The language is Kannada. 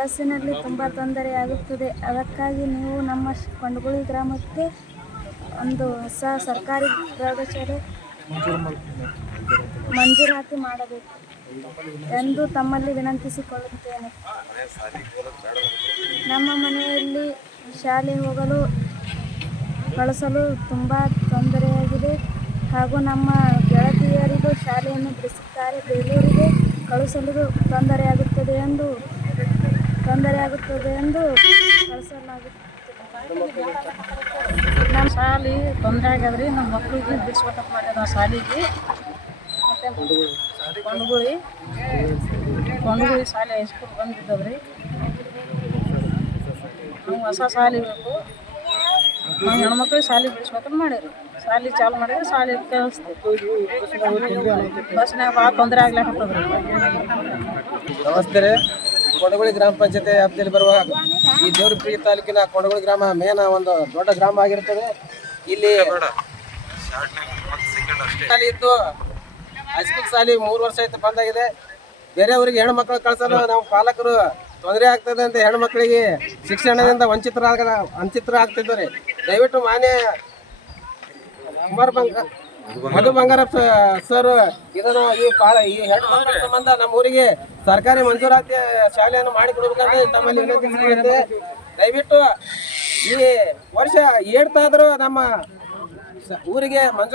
ಬಸ್ಸಿನಲ್ಲಿ ತುಂಬ ತೊಂದರೆಯಾಗುತ್ತದೆ. ಅದಕ್ಕಾಗಿ ನೀವು ನಮ್ಮ ಕೊಂಡಗುಳಿ ಗ್ರಾಮಕ್ಕೆ ಒಂದು ಹೊಸ ಸರ್ಕಾರಿ ಪ್ರೌಢಶಾಲೆ ಮಂಜೂರಾತಿ ಮಾಡಬೇಕು ಎಂದು ತಮ್ಮಲ್ಲಿ ವಿನಂತಿಸಿಕೊಳ್ಳುತ್ತೇನೆ. ನಮ್ಮ ಮನೆಯಲ್ಲಿ ಶಾಲೆ ಹೋಗಲು ಕಳಿಸಲು ತುಂಬ ತೊಂದರೆಯಾಗಿದೆ ಹಾಗೂ ನಮ್ಮ ಗೆಳತಿಯರಿಗೂ ಶಾಲೆಯನ್ನು ಬಿಡಿಸುತ್ತಾರೆ. ಬೇಲೂರಿಗೆ ಕಳಿಸಲು ತೊಂದರೆಯಾಗುತ್ತದೆ ಎಂದು ಕಳಿಸಲಾಗುತ್ತದೆ. ನಮ್ಮ ಶಾಲೆ ತೊಂದರೆ ಆಗ್ಯದ್ರಿ. ನಮ್ಮ ಮಕ್ಕಳಿಗೆ ಬಿಡಿಸ್ಬೇಕಂತ ಮಾಡ್ಯಾರ ಶಾಲೆಗೆ. ಮತ್ತು ಕೊಂಡಗುಳಿ ಶಾಲೆ ಹೈಸ್ಕೂಲ್ ಬಂದಿದ್ದವ್ರಿ. ನಮ್ಗೆ ಹೊಸ ಶಾಲೆ ಬೇಕು. ನಮ್ಮ ಹೆಣ್ಮಕ್ಳಿಗೆ ಶಾಲೆ ಬಿಡಿಸ್ಬೇಕಂತ ಮಾಡ್ಯಾರ. ಶಾಲೆ ಚಾಲು ಮಾಡಿದ್ರೆ ಶಾಲೆ ಕಳಿಸ್ತೀವಿ. ಬಸ್ನಾಗ ಭಾಳ ತೊಂದರೆ ಆಗ್ಲಾಕತ್ತದ್ರಿ. ನಮಸ್ತೆ ರೀ. ಕೊಂಡಗುಳಿ ಗ್ರಾಮ ಪಂಚಾಯತಿ ವ್ಯಾಪ್ತಿಯಲ್ಲಿ ಬರುವ ಈ ದೇವರಪುರಿ ತಾಲೂಕಿನ ಕೊಂಡಗುಳಿ ಗ್ರಾಮ ಮೇನ ಒಂದು ದೊಡ್ಡ ಗ್ರಾಮ ಆಗಿರುತ್ತದೆ. ಇಲ್ಲಿ ಶಾಲೆ ಇದ್ದು ಹೈಸ್ಕೂಲ್ ಶಾಲೆ 3 ವರ್ಷ ಆಯ್ತು ಬಂದಾಗಿದೆ. ಬೇರೆಯವರಿಗೆ ಹೆಣ್ಣು ಮಕ್ಕಳು ಕಳ್ಸಲು ನಾವು ಪಾಲಕರು ತೊಂದರೆ ಆಗ್ತದೆ ಅಂತ ಹೆಣ್ಣು ಮಕ್ಕಳಿಗೆ ಶಿಕ್ಷಣದಿಂದ ವಂಚಿತರಾಗ್ತಿದ್ದಾರೆ. ದಯವಿಟ್ಟು ಮಾನ್ಯ ಮಧು ಬಂಗಾರಪ್ಪ ಸರ್ ಇದನ್ನು ಈ ಹೆಣ್ಣು ಮಕ್ಕಳ ಸಂಬಂಧ ನಮ್ಮ ಊರಿಗೆ ಸರ್ಕಾರಿ ಮಂಜೂರಾತಿ ಶಾಲೆಯನ್ನು ಮಾಡಿಕೊಡ್ಬೇಕಂತ ತಮ್ಮಲ್ಲಿ ವಿನಂತಿಸಿಕೊಳ್ಳುತ್ತೆ. ದಯವಿಟ್ಟು ಈ ವರ್ಷ 7 ನಮ್ಮ ಊರಿಗೆ ಮಂಜೂರು